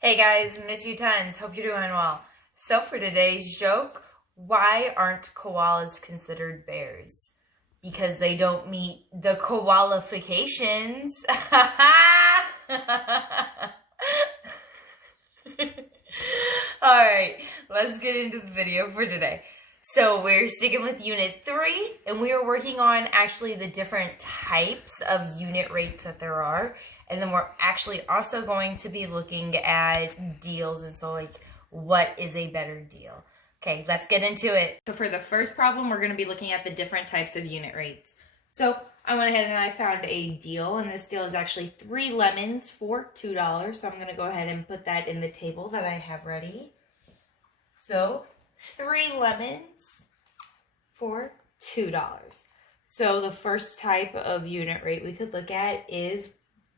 Hey guys, miss you tons. Hope you're doing well. So for today's joke, why aren't koalas considered bears? Because they don't meet the qualifications. Alright, let's get into the video for today. So we're sticking with Unit 3, and we are working on actually the different types of unit rates that there are. And then we're actually also going to be looking at deals, and so like, what is a better deal? Okay, let's get into it. So for the first problem, we're going to be looking at the different types of unit rates. So I went ahead and I found a deal, and this deal is actually 3 lemons for $2. So I'm going to go ahead and put that in the table that I have ready. So 3 lemons for $2. So the first type of unit rate we could look at is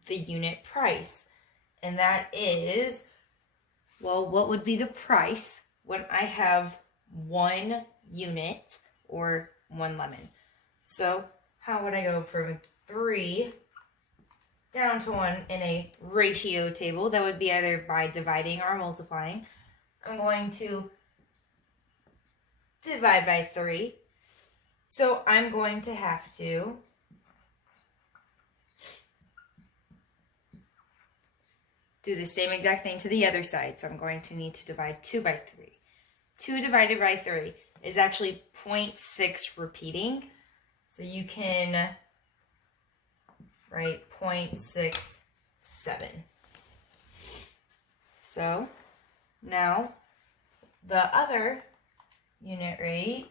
the unit price. And that is, well, what would be the price when I have 1 unit or 1 lemon? So how would I go from 3 down to 1 in a ratio table? That would be either by dividing or multiplying. I'm going to divide by 3. So I'm going to have to do the same exact thing to the other side. So I'm going to need to divide 2 by 3. 2 divided by 3 is actually 0.6 repeating. So you can write 0.67. So now the other unit rate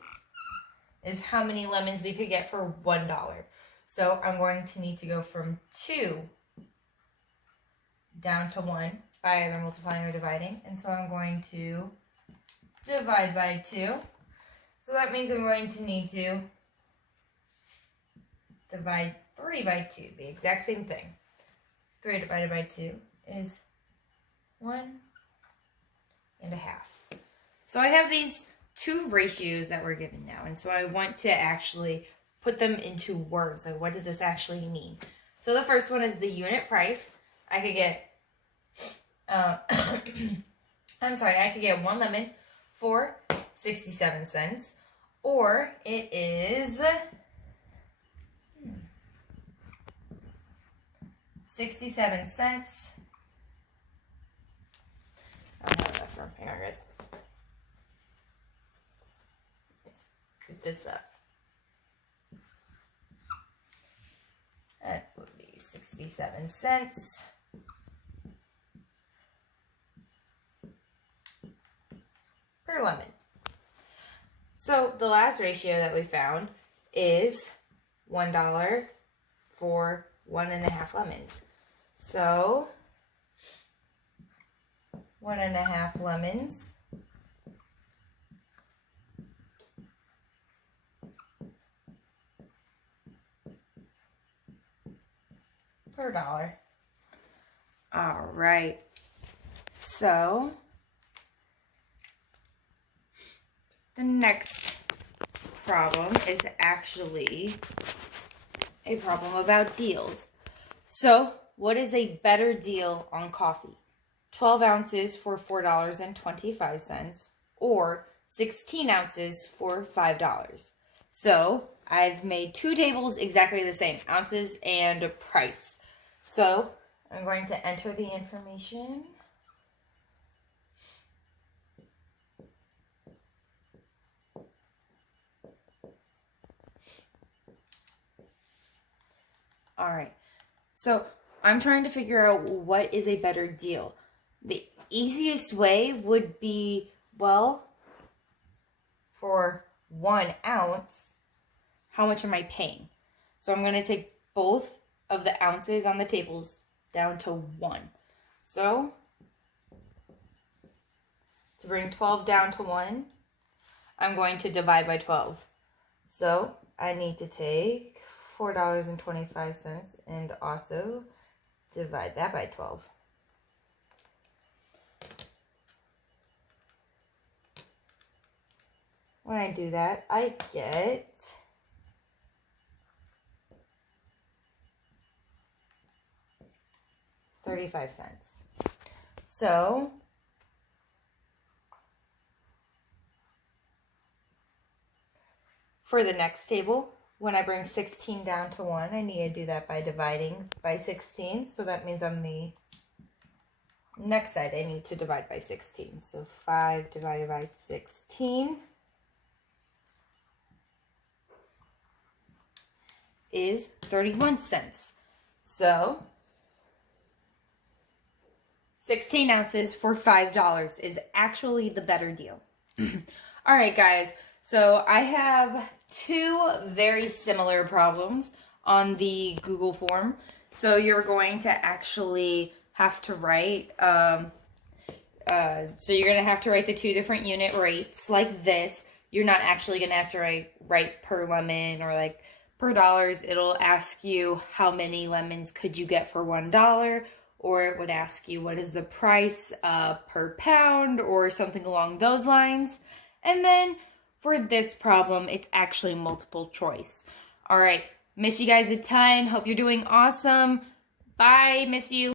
is how many lemons we could get for $1. So I'm going to need to go from 2 down to 1 by either multiplying or dividing. And so I'm going to divide by 2. So that means I'm going to need to divide 3 by 2. The exact same thing. 3 divided by 2 is 1.5. So I have these 2 ratios that we're given now. And so I want to actually put them into words. Like, what does this actually mean? So the first one is the unit price. I could get I could get 1 lemon for 67 cents, or it is 67 cents. I don't have enough room. Hang on, guys. Let's scoot this up. That would be 67 cents. Per lemon. So the last ratio that we found is $1 for 1.5 lemons. So 1.5 lemons per $1. All right. So the next problem is actually a problem about deals. So, what is a better deal on coffee? 12 ounces for $4.25 or 16 ounces for $5. So, I've made 2 tables exactly the same, ounces and price. So, I'm going to enter the information. All right, so I'm trying to figure out what is a better deal. The easiest way would be, well, for 1 ounce, how much am I paying? So I'm going to take both of the ounces on the tables down to 1. So to bring 12 down to 1, I'm going to divide by 12. So I need to take $4.25 and also divide that by 12. When I do that, I get 35 cents. So for the next table, when I bring 16 down to 1, I need to do that by dividing by 16. So that means on the next side, I need to divide by 16. So 5 divided by 16 is 31 cents. So 16 ounces for $5 is actually the better deal. All right, guys. So I have two very similar problems on the Google form. So you're going to actually have to write, so you're going to have to write the two different unit rates like this. You're not actually going to have to write per lemon or like per dollars. It'll ask you how many lemons could you get for $1, or it would ask you what is the price per pound or something along those lines. And then for this problem, it's actually multiple choice. All right, miss you guys a ton. Hope you're doing awesome. Bye, miss you.